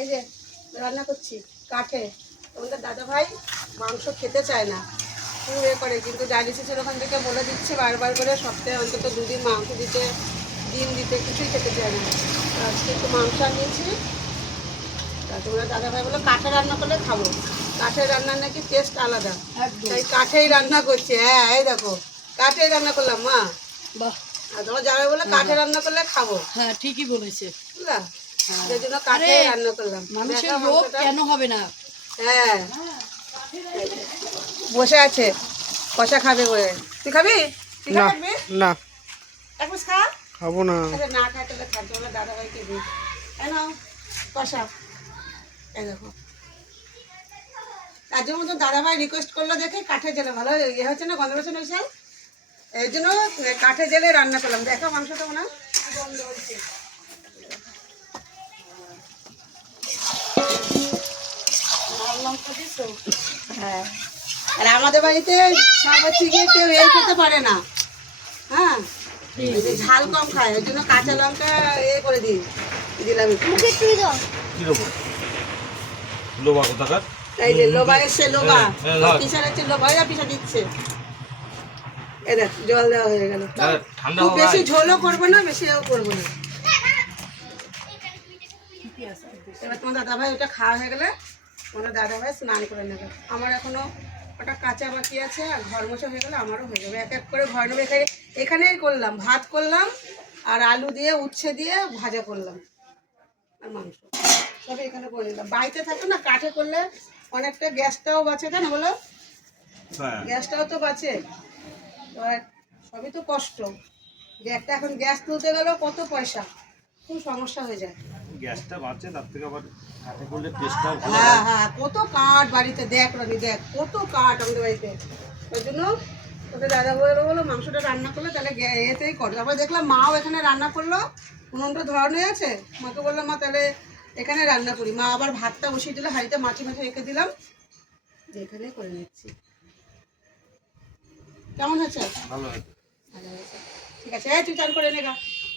এই যে রান্না করছি কাঠে। তোমাদের দাদা ভাই মাংস খেতে চায় না। এ করে কিন্তু ডায়ালিসিসের ওখান থেকে বলে দিচ্ছে বারবার করে সপ্তাহে অন্তত দুদিন মাংস দিতে ডিম দিতে কিছুই খেতে চায় না। আজকে একটু মাংস আনিয়েছি। তা তোমরা দাদা ভাই বলো কাঠে রান্না করলে খাব। কাঠের রান্নার নাকি টেস্ট আলাদা। তাই কাঠেই রান্না করছে। হ্যাঁ এই দেখো কাঠেই রান্না করলাম মা। বাহ। আর তোমার যাবে বলে কাঠে রান্না করলে খাব। হ্যাঁ ঠিকই বলেছে। বুঝলা? সেই জন্য কাঠে রান্না করলাম। মানুষের রোগ কেন হবে না? হ্যাঁ। বসে আছে। কষা খাবে বলে। তুই খাবি? না না। এক পিস খা। খাব না। আরে না খাই তাহলে দাদা ভাইকে দিই এই কষা। এই দেখো। তার জন্য দাদা ভাই রিকোয়েস্ট করল দেখে কাঠে জেলে। ভালো ইয়ে হচ্ছে না গন্ধ হচ্ছে না এই জন্য কাঠে জেলে রান্না করলাম। দেখো মাংসটা মনে হয়। কি গন্ধ হচ্ছে লাল হ্যাঁ। আর আমাদের বাড়িতে সব হচ্ছে গিয়ে কেউ এই খেতে পারে না। হ্যাঁ? ঝাল কম খায় ওই জন্য কাঁচা লঙ্কা এ করে দিই। দিলাম একটু। লোবা কোথাকার? যে লোবা এসছে লোবা হ্যাঁ, পিসার হচ্ছে লোবা ওই পিসা দিচ্ছে। এ দেখ জল দেওয়া হয়ে গেল। দাদা, খুব বেশি ঝোলও করব না বেশি এও করব না। এবার তোমার দাদা ভাই ওটা খাওয়া হয়ে গেলে তোমার দাদা ভাই স্নান করে নেবে। আমার এখনও ওটা কাঁচা বাকি আছে আর ঘর মোছা হয়ে গেলে আমারও হয়ে যাবে। এক এক করে ঘর নেবে। এখানে এখানেই করলাম ভাত করলাম আর আলু দিয়ে উচ্ছে দিয়ে ভাজা করলাম আর মাংস। সব এখানে করে নিলাম। বাড়িতে থাকো না কাঠে করলে অনেকটা গ্যাসটাও বাঁচে তাই না বলো? হ্যাঁ। গ্যাসটাও তো বাঁচে। সবই তো কষ্ট। একটা এখন গ্যাস তুলতে গেলেও কত পয়সা? খুব সমস্যা হয়ে যায়। গ্যাসটা বাঁচছে তার থেকে আবার কাঠে করলে টেস্টটাও ভালো হ্যাঁ হ্যাঁ। কত কাঠ বাড়িতে দেখ রনি দেখ কত কাঠ আমাদের বাড়িতে। ওই জন্য তোদের দাদা বলে বলো মাংসটা রান্না করলে তাহলে এতেই কর। তারপরে দেখলাম মাও এখানে রান্না করল উনুনটা ধরানো আছে মাকে বললাম মা তাহলে এখানে রান্না করি। মা আবার ভাতটা বসিয়ে দিলে হাঁড়িতে মাটি মাটি রেখে দিলাম। এখানে করে নিচ্ছি। কেমন হয়েছে। ভালো হয়েছে। ঠিক আছে এই তুই চান করে নে গা।